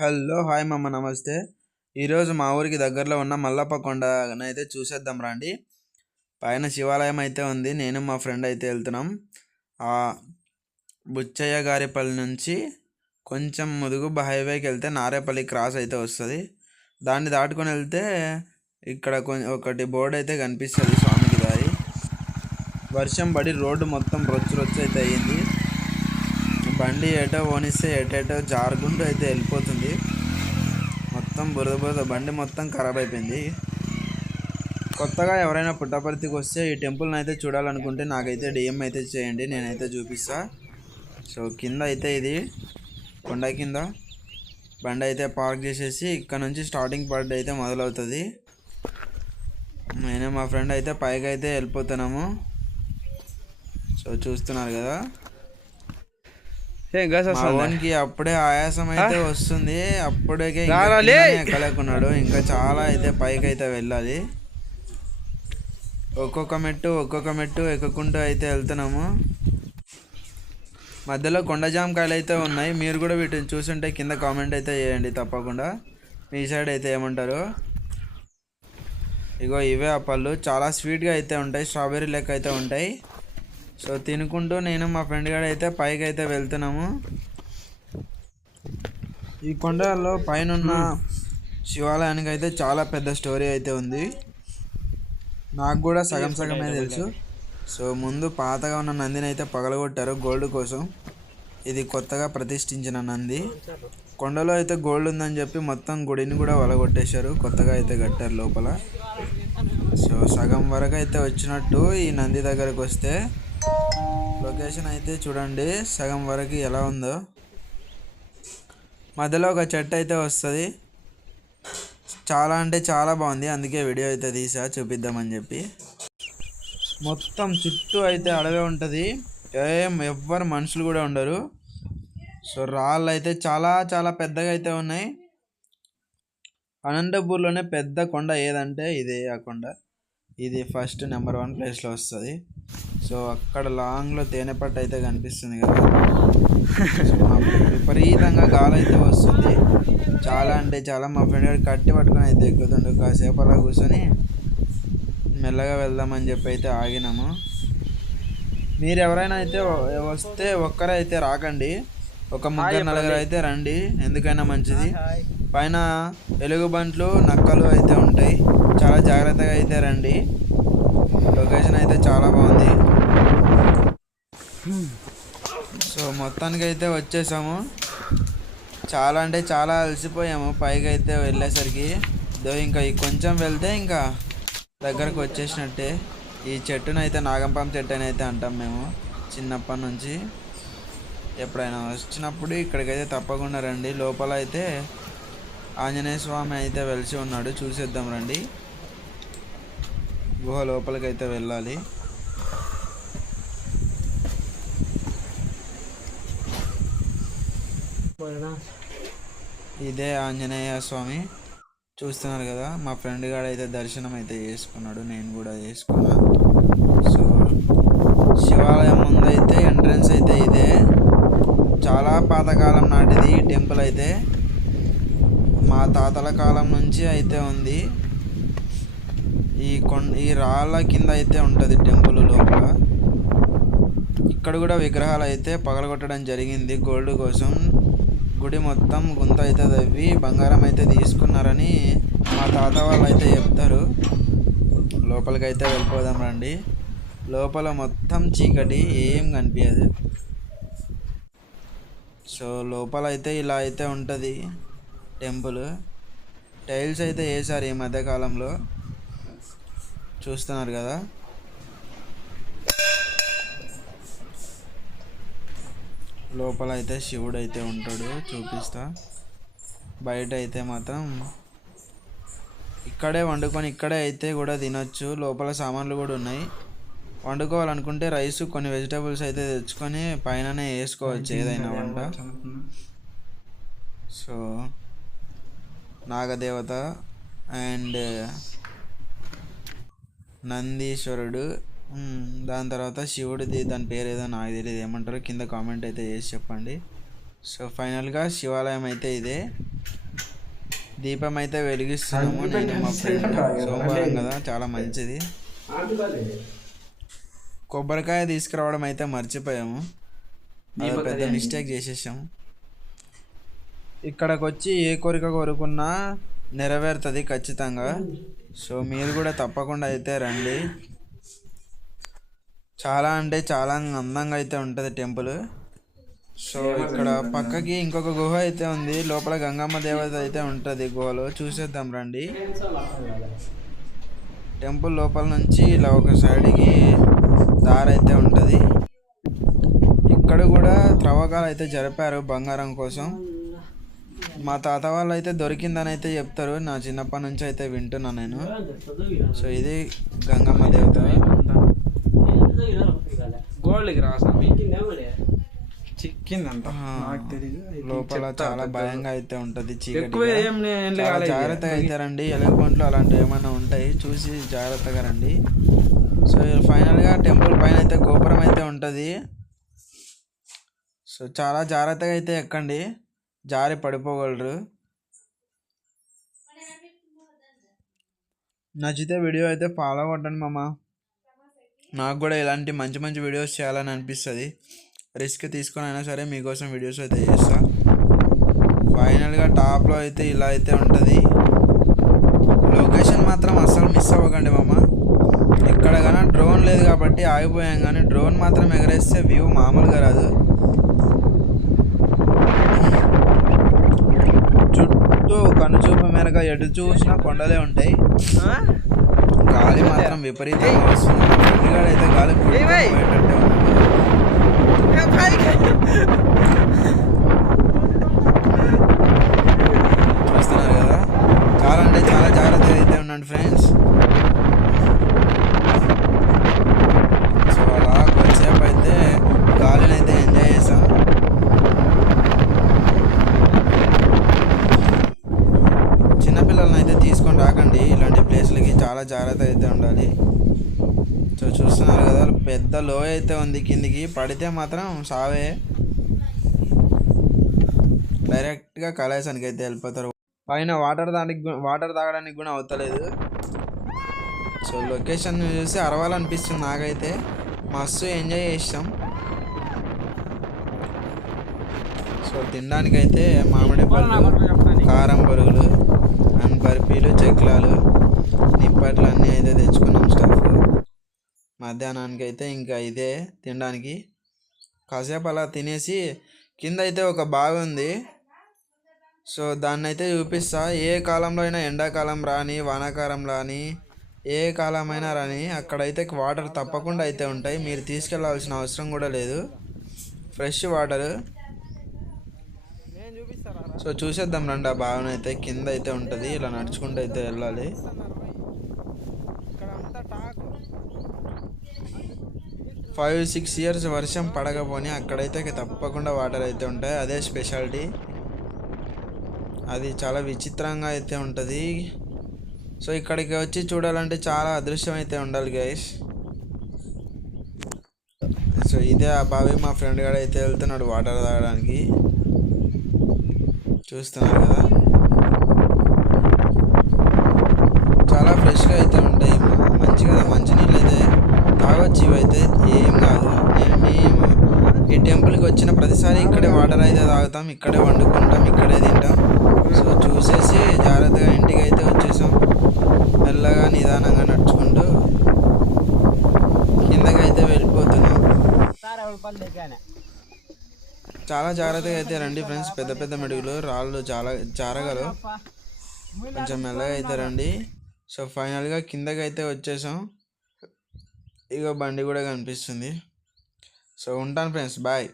Hello hi మమ్మ నమస్తే. ఈరోజు మా ఊరికి దగ్గరలో ఉన్న మల్లప్ప కొండనైతే చూసేద్దాం రండి. పైన శివాలయం అయితే ఉంది. నేను మా ఫ్రెండ్ అయితే వెళ్తున్నాం. ఆ బుచ్చయ్య గారిపల్లి నుంచి కొంచెం ముదుగు హైవేకి వెళ్తే నారేపల్లి క్రాస్ అయితే వస్తుంది. దాన్ని దాటుకొని వెళ్తే ఇక్కడ ఒకటి బోర్డు అయితే కనిపిస్తుంది, స్వామికి దారి. వర్షం పడి రోడ్డు మొత్తం రొచ్చు అయితే అయ్యింది. బండి ఏటో ఓనిస్తే ఎటేటో జారుకుంటూ అయితే వెళ్ళిపోతుంది. మొత్తం బురద బండి మొత్తం ఖరాబ్ అయిపోయింది. కొత్తగా ఎవరైనా పుట్టపర్తికి వస్తే ఈ టెంపుల్ని అయితే చూడాలనుకుంటే నాకైతే డిఎం అయితే చేయండి, నేనైతే చూపిస్తా. సో కింద అయితే ఇది కొండ కింద బండి అయితే పార్క్ చేసేసి ఇక్కడ నుంచి స్టార్టింగ్ పార్ట్ అయితే మొదలవుతుంది. నేను మా ఫ్రెండ్ అయితే పైకి అయితే వెళ్ళిపోతున్నాము. సో చూస్తున్నారు కదా, ఓన్కి అప్పుడే ఆయాసం అయితే వస్తుంది. అప్పుడే ఎక్కలేకున్నాడు. ఇంకా చాలా అయితే పైకి అయితే వెళ్ళాలి. ఒక్కొక్క మెట్టు ఎక్కుకుంటూ అయితే వెళ్తున్నాము. మధ్యలో కొండ జామకాయలు అయితే ఉన్నాయి. మీరు కూడా వీటిని చూసుంటే కింద కామెంట్ అయితే చేయండి తప్పకుండా. మీ సైడ్ అయితే ఏమంటారు? ఇగో ఇవే ఆ పళ్ళు చాలా స్వీట్గా అయితే ఉంటాయి, స్ట్రాబెర్రీ లెక్క అయితే ఉంటాయి. సో తినుకుంటూ నేను మా ఫ్రెండ్ గారు అయితే పైకి అయితే వెళ్తున్నాము. ఈ కొండలో పైన ఉన్న శివాలయానికి అయితే చాలా పెద్ద స్టోరీ అయితే ఉంది. నాకు కూడా సగమే తెలుసు. సో ముందు పాతగా ఉన్న నందిని అయితే పగలగొట్టారు గోల్డ్ కోసం. ఇది కొత్తగా ప్రతిష్ఠించిన నంది. కొండలో అయితే గోల్డ్ ఉందని చెప్పి మొత్తం గుడిని కూడా వలగొట్టేశారు, కొత్తగా అయితే కట్టారు లోపల. సో సగం వరకు అయితే వచ్చినట్టు ఈ నంది దగ్గరకు వస్తే లొకేషన్ అయితే చూడండి సగం వరకు ఎలా ఉందో. మధ్యలో ఒక చెట్టు అయితే వస్తుంది. చాలా అంటే చాలా బాగుంది, అందుకే వీడియో అయితే తీసా చూపిద్దామని చెప్పి. మొత్తం చుట్టూ అయితే అడవే ఉంటుంది, ఎవ్వరు మనుషులు కూడా ఉండరు. సో రాళ్ళు అయితే చాలా చాలా పెద్దగా అయితే ఉన్నాయి. అనంతపూర్లోనే పెద్ద కొండ ఏదంటే ఇదే ఆ కొండ. ఇది ఫస్ట్ నెంబర్ 1 ప్లేస్లో వస్తుంది. సో అక్కడ లాంగ్లో తేనెపట్టు అయితే కనిపిస్తుంది కదా. విపరీతంగా గాలి అయితే వస్తుంది, చాలా అంటే చాలా. మా ఫ్రెండ్ గారు కట్టి పట్టుకొని అయితే ఎక్కుతుండే. కాసేపు అలా కూర్చొని మెల్లగా వెళ్దామని చెప్పి అయితే ఆగినాము. మీరు ఎవరైనా అయితే వస్తే ఒక్కరైతే రాకండి, ఒక ముగ్గురు నలుగురు అయితే రండి, ఎందుకైనా మంచిది. పైన ఎలుగుబంట్లు నక్కలు అయితే ఉంటాయి, చాలా జాగ్రత్తగా అయితే రండి. లొకేషన్ అయితే చాలా బాగుంది. సో మొత్తానికి అయితే వచ్చేసాము. చాలా అంటే చాలా అలసిపోయాము పైకి అయితే వెళ్ళేసరికి. ఇంకా కొంచెం వెళ్తే ఇంకా దగ్గరకు వచ్చేసినట్టే. ఈ చెట్టును అయితే నాగంపాం చెట్టు అని అయితే అంటాం మేము చిన్నప్పటి నుంచి. ఎప్పుడైనా వచ్చినప్పుడు ఇక్కడికైతే తప్పకుండా రండి. లోపల అయితే ఆంజనేయ స్వామి అయితే వెలిసి ఉన్నాడు, చూసేద్దాం రండి. గుహ లోపలికైతే వెళ్ళాలి. ఇదే ఆంజనేయ స్వామి చూస్తున్నారు కదా. మా ఫ్రెండ్ గారు అయితే దర్శనం అయితే చేసుకున్నాడు, నేను కూడా చేసుకున్నా. సో శివాలయం ముందు అయితే ఎంట్రన్స్ అయితే ఇదే. చాలా పాతకాలం నాటిది ఈ టెంపుల్ అయితే, మా తాతల కాలం నుంచి అయితే ఉంది. ఈ రాళ్ళ కింద అయితే ఉంటుంది టెంపుల్ లోపల. ఇక్కడ కూడా విగ్రహాలు అయితే పగలగొట్టడం జరిగింది గోల్డ్ కోసం. గుడి మొత్తం గుంత అయితే తవ్వి బంగారం అయితే తీసుకున్నారని మా తాత వాళ్ళు అయితే చెప్తారు. లోపలికైతే వెళ్ళిపోదాం రండి. లోపల మొత్తం చీకటి, ఏం కనిపించదు. సో లోపల అయితే ఇలా అయితే ఉంటుంది టెంపుల్. టైల్స్ అయితే వేసారు ఈ మధ్యకాలంలో, చూస్తున్నారు కదా. లోపల అయితే శివుడు అయితే ఉంటాడు, చూపిస్తా. బయట అయితే మాత్రం ఇక్కడే వండుకొని ఇక్కడే అయితే కూడా తినొచ్చు. లోపల సామాన్లు కూడా ఉన్నాయి. వండుకోవాలనుకుంటే రైస్ కొన్ని వెజిటేబుల్స్ అయితే తెచ్చుకొని పైననే వేసుకోవచ్చు ఏదైనా వంట. సో నాగదేవత అండ్ నందీశ్వరుడు, దాని తర్వాత శివుడిది, దాని పేరు ఏదో నాకు తెలియదు, ఏమంటారో కింద కామెంట్ అయితే చేసి చెప్పండి. సో ఫైనల్గా శివాలయం అయితే ఇదే. దీపం అయితే వెలిగిస్తున్నాము నేను మా ఫ్రెండ్. సోమవారం కదా, చాలా మంచిది. కొబ్బరికాయ తీసుకురావడం అయితే మర్చిపోయాము, పెద్ద మిస్టేక్ చేసేసాము. ఇక్కడికి వచ్చి ఏ కోరిక కోరుకున్నా నెరవేరుతుంది ఖచ్చితంగా. సో మీరు కూడా తప్పకుండా అయితే రండి. చాలా అంటే చాలా అందంగా అయితే ఉంటుంది టెంపుల్. సో ఇక్కడ పక్కకి ఇంకొక గుహ అయితే ఉంది, లోపల గంగమ్మ దేవత అయితే ఉంటుంది గుహలో. చూసేద్దాం రండి. టెంపుల్ లోపల నుంచి ఇలా ఒక సైడ్కి దారి అయితే ఉంటుంది. ఇక్కడ కూడా త్రవ్వకాలు అయితే జరిపారు బంగారం కోసం. మా తాత వాళ్ళు అయితే దొరికిందని అయితే చెప్తారు, నా చిన్నప్పటి నుంచి అయితే వింటున్నా నేను. సో ఇది గంగమ్మ దేవత. లోపల చాలా భయంగా అయితే ఉంటుంది, చీకటి. జాగ్రత్తగా అయితే రండి, ఎలుగుబంట్లు అలాంటివి ఏమైనా ఉంటాయి, చూసి జాగ్రత్తగా రండి. సో ఫైనల్గా టెంపుల్ పైన అయితే గోపురం అయితే ఉంటుంది. సో చాలా జాగ్రత్తగా అయితే ఎక్కండి, జారి పడిపోగలరు. నచ్చితే వీడియో అయితే ఫాలో కొట్టండి మామ. నాకు కూడా ఇలాంటి మంచి మంచి వీడియోస్ చేయాలని అనిపిస్తుంది. రిస్క్ తీసుకొని అయినా సరే మీకోసం వీడియోస్ అయితే చేస్తా. ఫైనల్గా టాప్లో అయితే ఇలా అయితే ఉంటుంది. లొకేషన్ మాత్రం అస్సలు మిస్ అవ్వకండి మామ. ఇక్కడ కానీ డ్రోన్ లేదు కాబట్టి ఆగిపోయాం, కానీ డ్రోన్ మాత్రం ఎగరేస్తే వ్యూ మామూలుగా రాదు. చుట్టూ కనుచూపు మేరగా ఎటు చూసినా కొండలే ఉంటాయి. గాలి మాత్రం విపరీతంగా వస్తుంది. అయితే గాలి చూస్తున్నారు కదా. చాలా అంటే చాలా జాగ్రత్తగా అయితే ఉండండి ఫ్రెండ్స్. సో అలా కొద్దిసేపు అయితే గాలిని అయితే ఎంజాయ్ చేసాం. చిన్నపిల్లలని అయితే తీసుకొని రాకండి ఇలాంటి ప్లేస్లకి, చాలా జాగ్రత్త అయితే ఉండాలి. సో చూస్తున్నారు కదా, పెద్ద లోయ అయితే ఉంది, కిందికి పడితే మాత్రం సావే. డైరెక్ట్గా కళాశానికి అయితే వెళ్ళిపోతారు. పైన వాటర్ తాగడానికి కూడా అవుతలేదు. సో లొకేషన్ చూసి అరవాలనిపిస్తుంది నాకైతే. మస్తు ఎంజాయ్ చేసాం. సో తినడానికైతే మామిడి పళ్ళు, కారం బొరుగులు అండ్ బర్ఫీలు, చెక్లాలు, నిప్పట్లు అన్నీ అయితే తెచ్చుకున్నాం స్టఫ్. మధ్యాహ్నానికి అయితే ఇంకా ఇదే తినడానికి. కాసేపు అలా తినేసి కింద అయితే ఒక బావి ఉంది. సో దాన్ని అయితే చూపిస్తా. ఏ కాలంలో అయినా, ఎండాకాలం రాని, వానాకాలం రాని, ఏ కాలమైనా రాని, అక్కడైతే వాటర్ తప్పకుండా అయితే ఉంటాయి. మీరు తీసుకెళ్ళాల్సిన అవసరం కూడా లేదు, ఫ్రెష్ వాటర్. సో చూసేద్దాం రండి. ఆ బావిని అయితే కింద అయితే ఉంటుంది, ఇలా నడుచుకుంటూ అయితే వెళ్ళాలి. 5-6 ఇయర్స్ వర్షం పడకపోని అక్కడైతే తప్పకుండా వాటర్ అయితే ఉంటాయి. అదే స్పెషాలిటీ. అది చాలా విచిత్రంగా అయితే ఉంటుంది. సో ఇక్కడికి వచ్చి చూడాలంటే చాలా అదృష్టం అయితే ఉండాలి గైస్. సో ఇదే ఆ బావి. మా ఫ్రెండ్ గారు అయితే వెళ్తున్నాడు వాటర్ తాగడానికి. చూస్తున్నారు కదా, చాలా ఫ్రెష్గా అయితే ఉంటాయి, మంచిగా మంచినీళ్ళు అయితే తాగొచ్చు. ఇవైతే ఏం కాదు. మేము ఈ టెంపుల్కి వచ్చిన ప్రతిసారి ఇక్కడే వాటర్ అయితే తాగుతాం, ఇక్కడే వండుకుంటాం, ఇక్కడే తింటాం. సో చూసేసి జాగ్రత్తగా ఇంటికి అయితే వచ్చేసాం. మెల్లగా నిదానంగా నడుచుకుంటూ కిందకి అయితే వెళ్ళిపోతున్నాం. చాలా జాగ్రత్తగా అయితే రండి ఫ్రెండ్స్. పెద్ద పెద్ద మెడుగులు, రాళ్ళు చాలా జారగలు, కొంచెం మెల్లగా అయితే రండి. సో ఫైనల్గా కిందకి అయితే వచ్చేసాం. ఇక బండి కూడా కనిపిస్తుంది. సో ఉంటాను ఫ్రెండ్స్, బాయ్.